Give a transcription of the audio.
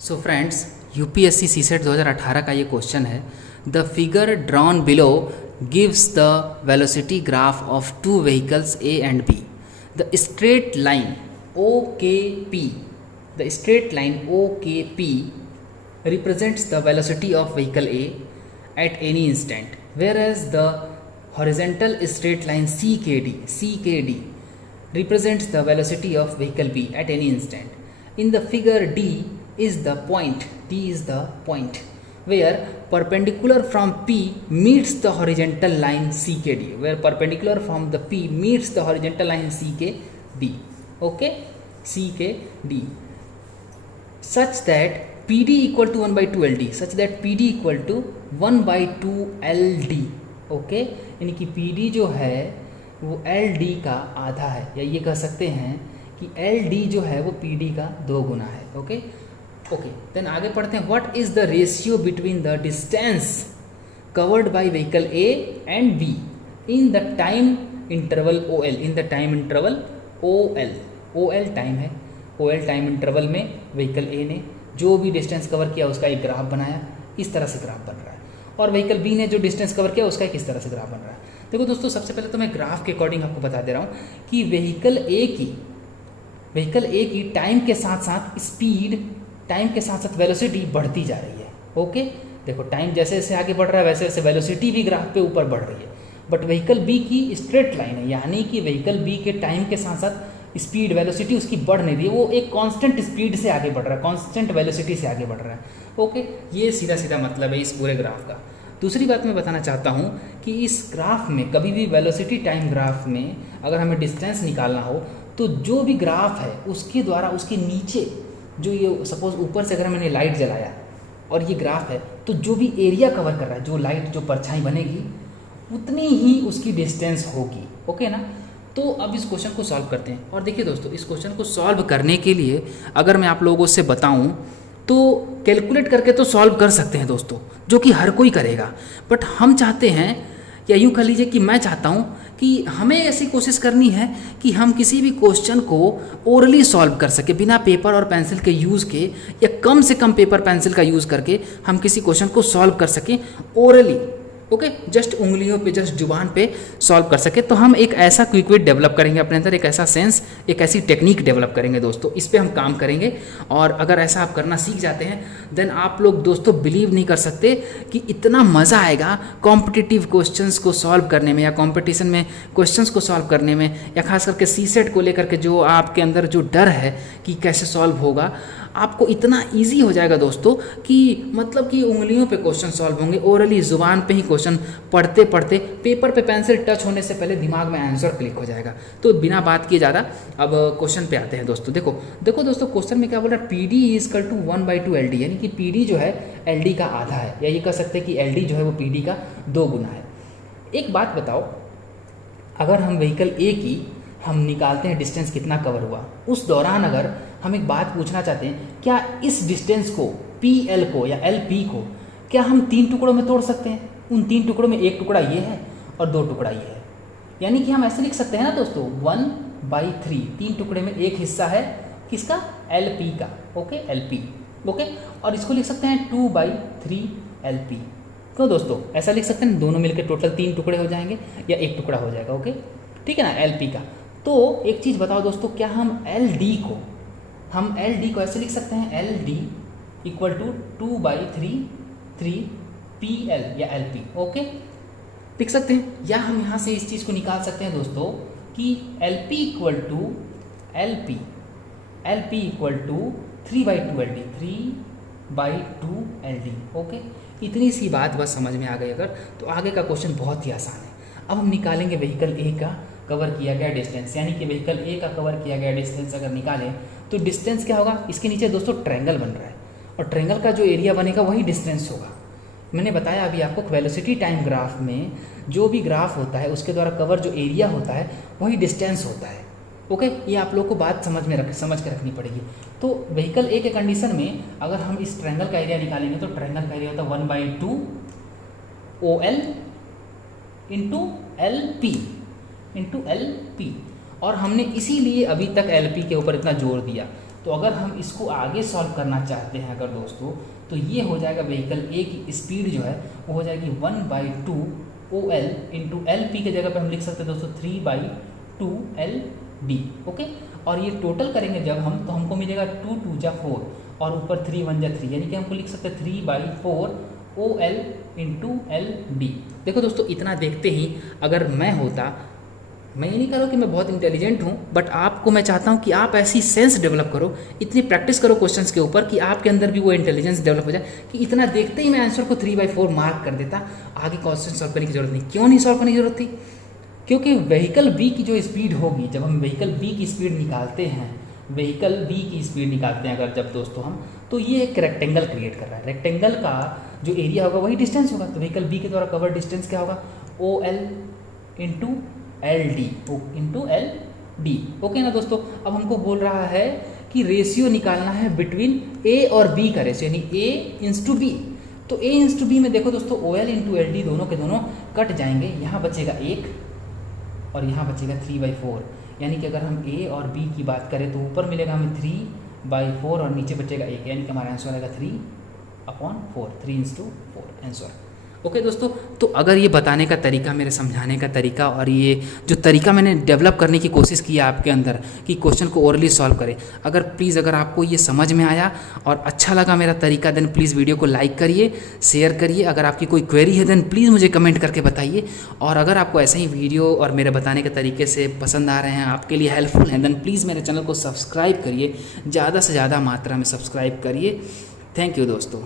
So friends, UPSC CSAT 2018 का ये question है। The figure drawn below gives the velocity graph of two vehicles A and B. The straight line O K P represents the velocity of vehicle A at any instant, whereas the horizontal straight line CKD represents the velocity of vehicle B at any instant. In the figure D is the point where perpendicular from P meets the horizontal line CKD, where perpendicular from the P meets the horizontal line CKD, okay, CKD, such that PD equal to 1 by 2 LD, such that PD equal to 1 by 2 LD, okay, यानी कि PD जो है वो LD का आधा है, या ये कह सकते हैं कि LD जो है वो PD का 2 गुना है। ओके ओके, देन आगे पढ़ते हैं। What is the ratio between the distance covered by vehicle A and B in the time interval OL, in the time interval OL time है। OL टाइम इंटरवल में vehicle A ने जो भी distance cover किया उसका एक graph बनाया, इस तरह से ग्राफ बन रहा है, और व्हीकल बी ने जो डिस्टेंस कवर किया उसका एक इस तरह से ग्राफ बन रहा है। देखो दोस्तों, सबसे पहले तो मैं ग्राफ के अकॉर्डिंग आपको बता दे रहा हूँ कि व्हीकल ए की टाइम के साथ साथ स्पीड, टाइम के साथ साथ वेलोसिटी बढ़ती जा रही है। ओके, देखो टाइम जैसे जैसे आगे बढ़ रहा है वैसे वैसे वेलोसिटी भी ग्राफ पे ऊपर बढ़ रही है। बट व्हीकल बी की स्ट्रेट लाइन है, यानी कि व्हीकल बी के टाइम के साथ साथ स्पीड, वेलोसिटी उसकी बढ़ नहीं रही है, वो एक कांस्टेंट स्पीड से आगे बढ़ रहा है, कांस्टेंट वेलोसिटी से आगे बढ़ रहा है। ओके, ये सीधा सीधा मतलब है इस पूरे ग्राफ का। दूसरी बात मैं बताना चाहता हूँ कि इस ग्राफ में कभी भी वेलोसिटी टाइम ग्राफ में अगर हमें डिस्टेंस निकालना हो तो जो भी ग्राफ है उसके द्वारा उसके नीचे जो ये सपोज ऊपर से अगर मैंने लाइट जलाया और ये ग्राफ है तो जो भी एरिया कवर कर रहा है, जो लाइट जो परछाई बनेगी उतनी ही उसकी डिस्टेंस होगी। ओके ना, तो अब इस क्वेश्चन को सॉल्व करते हैं। और देखिए दोस्तों, इस क्वेश्चन को सॉल्व करने के लिए अगर मैं आप लोगों से बताऊं तो कैलकुलेट करके तो सॉल्व कर सकते हैं दोस्तों, जो कि हर कोई करेगा। बट हम चाहते हैं, या यूँ कह लीजिए कि मैं चाहता हूं कि हमें ऐसी कोशिश करनी है कि हम किसी भी क्वेश्चन को ओरली सॉल्व कर सके, बिना पेपर और पेंसिल के यूज़ के, या कम से कम पेपर पेंसिल का यूज़ करके हम किसी क्वेश्चन को सॉल्व कर सकें ओरली। ओके, जस्ट उंगलियों पे, जस्ट जुबान पे सॉल्व कर सके। तो हम एक ऐसा क्विक विट डेवलप करेंगे अपने अंदर, एक ऐसा सेंस, एक ऐसी टेक्निक डेवलप करेंगे दोस्तों। इस पे हम काम करेंगे, और अगर ऐसा आप करना सीख जाते हैं देन आप लोग दोस्तों बिलीव नहीं कर सकते कि इतना मज़ा आएगा कॉम्पिटिटिव क्वेश्चंस को सॉल्व करने में, या कॉम्पिटिशन में क्वेश्चंस को सॉल्व करने में, या खास करके सीसेट को लेकर के जो आपके अंदर जो डर है कि कैसे सॉल्व होगा, आपको इतना इजी हो जाएगा दोस्तों कि मतलब कि उंगलियों पे क्वेश्चन सॉल्व होंगे, ओरली जुबान पे ही क्वेश्चन पढ़ते पढ़ते पेपर पे पेंसिल टच होने से पहले दिमाग में आंसर क्लिक हो जाएगा। तो बिना बात किए ज़्यादा अब क्वेश्चन पे आते हैं दोस्तों। देखो दोस्तों, क्वेश्चन में क्या बोल रहा है, P D equal to 1 by 2 LD, यानी कि पी डी जो है एल डी का आधा है, या ये कह सकते हैं कि एल डी जो है वो पी डी का 2 गुना है। एक बात बताओ, अगर हम व्हीकल ए की हम निकालते हैं डिस्टेंस कितना कवर हुआ, उस दौरान अगर हम एक बात पूछना चाहते हैं, क्या इस डिस्टेंस को PL को या LP को क्या हम 3 टुकड़ों में तोड़ सकते हैं? उन 3 टुकड़ों में एक टुकड़ा ये है और 2 टुकड़ा ये है, यानी कि हम ऐसे लिख सकते हैं ना दोस्तों, 1 by 3, 3 टुकड़े में एक हिस्सा है किसका, LP का। Okay, LP। ओके, और इसको लिख सकते हैं 2 by 3 LP। क्यों दोस्तों, ऐसा लिख सकते हैं, दोनों मिलकर टोटल 3 टुकड़े हो जाएंगे या एक टुकड़ा हो जाएगा। ओके, ठीक है ना, LP का। तो एक चीज़ बताओ दोस्तों, क्या हम LD को ऐसे लिख सकते हैं, LD equal to 2 by 3 PL या LP। ओके, लिख सकते हैं, या हम यहाँ से इस चीज़ को निकाल सकते हैं दोस्तों कि LP equal to 3 by 2 LD, 3 by 2 LD। Okay, इतनी सी बात बस समझ में आ गई अगर, तो आगे का क्वेश्चन बहुत ही आसान है। अब हम निकालेंगे व्हीकल ए का कवर किया गया डिस्टेंस, यानी कि व्हीकल ए का कवर किया गया डिस्टेंस अगर निकालें तो डिस्टेंस क्या होगा, इसके नीचे दोस्तों ट्रायंगल बन रहा है, और ट्रायंगल का जो एरिया बनेगा वही डिस्टेंस होगा। मैंने बताया अभी आपको, वेलोसिटी टाइम ग्राफ में जो भी ग्राफ होता है उसके द्वारा कवर जो एरिया होता है वही डिस्टेंस होता है। ओके, ये आप लोग को बात समझ के रखनी पड़ेगी। तो व्हीकल ए के कंडीशन में अगर हम इस ट्रायंगल का एरिया निकालेंगे तो ट्रायंगल का एरिया होता है 1 by 2 OL इंटू LP, और हमने इसीलिए अभी तक LP के ऊपर इतना जोर दिया, तो अगर हम इसको आगे सॉल्व करना चाहते हैं अगर दोस्तों, तो ये हो जाएगा व्हीकल ए की स्पीड जो है वो हो जाएगी 1/2 OL इंटू LP के जगह पे हम लिख सकते हैं दोस्तों 3/2 LD। ओके, और ये टोटल करेंगे जब हम, तो हमको मिलेगा 2 2 जा 4 और ऊपर 3 1 जा 3, यानी कि हमको लिख सकते हैं 3/4 OL इंटू LD। देखो दोस्तों, इतना देखते ही अगर मैं होता, मैं ये नहीं कह रहा हूँ कि मैं बहुत इंटेलिजेंट हूँ, बट आपको मैं चाहता हूँ कि आप ऐसी सेंस डेवलप करो, इतनी प्रैक्टिस करो क्वेश्चंस के ऊपर कि आपके अंदर भी वो इंटेलिजेंस डेवलप हो जाए कि इतना देखते ही मैं आंसर को 3/4 मार्क कर देता, आगे क्वेश्चन सॉल्व करने की जरूरत नहीं। क्यों नहीं सॉल्व करने की जरूरत थी? क्योंकि व्हीकल बी की जो स्पीड होगी, जब हम व्हीकल बी की स्पीड निकालते हैं, व्हीकल बी की स्पीड निकालते हैं अगर जब दोस्तों हम, तो ये एक रेक्टेंगल क्रिएट कर रहा है। रेक्टेंगल का जो एरिया होगा वही डिस्टेंस होगा, तो व्हीकल बी के द्वारा कवर डिस्टेंस क्या होगा? OL into LD into LD। Okay ना दोस्तों, अब हमको बोल रहा है कि रेशियो निकालना है बिटवीन A और B का रेशियो, यानी A/B। तो A/B में देखो दोस्तों, OL इंटू LD दोनों के दोनों कट जाएंगे, यहाँ बचेगा 1 और यहाँ बचेगा 3/4, यानी कि अगर हम A और B की बात करें तो ऊपर मिलेगा हमें 3/4 और नीचे बचेगा 1, यानी कि हमारा आंसर आएगा 3/4, 3/4 आंसर। ओके दोस्तों, तो अगर ये बताने का तरीका, मेरे समझाने का तरीका और ये जो तरीका मैंने डेवलप करने की कोशिश की है आपके अंदर कि क्वेश्चन को ओरली सॉल्व करें, अगर प्लीज़ अगर आपको ये समझ में आया और अच्छा लगा मेरा तरीका, देन प्लीज़ वीडियो को लाइक करिए, शेयर करिए। अगर आपकी कोई क्वेरी है देन प्लीज़ मुझे कमेंट करके बताइए। और अगर आपको ऐसे ही वीडियो और मेरे बताने के तरीके से पसंद आ रहे हैं, आपके लिए हेल्पफुल हैं, देन प्लीज़ मेरे चैनल को सब्सक्राइब करिए, ज़्यादा से ज़्यादा मात्रा में सब्सक्राइब करिए। थैंक यू दोस्तों।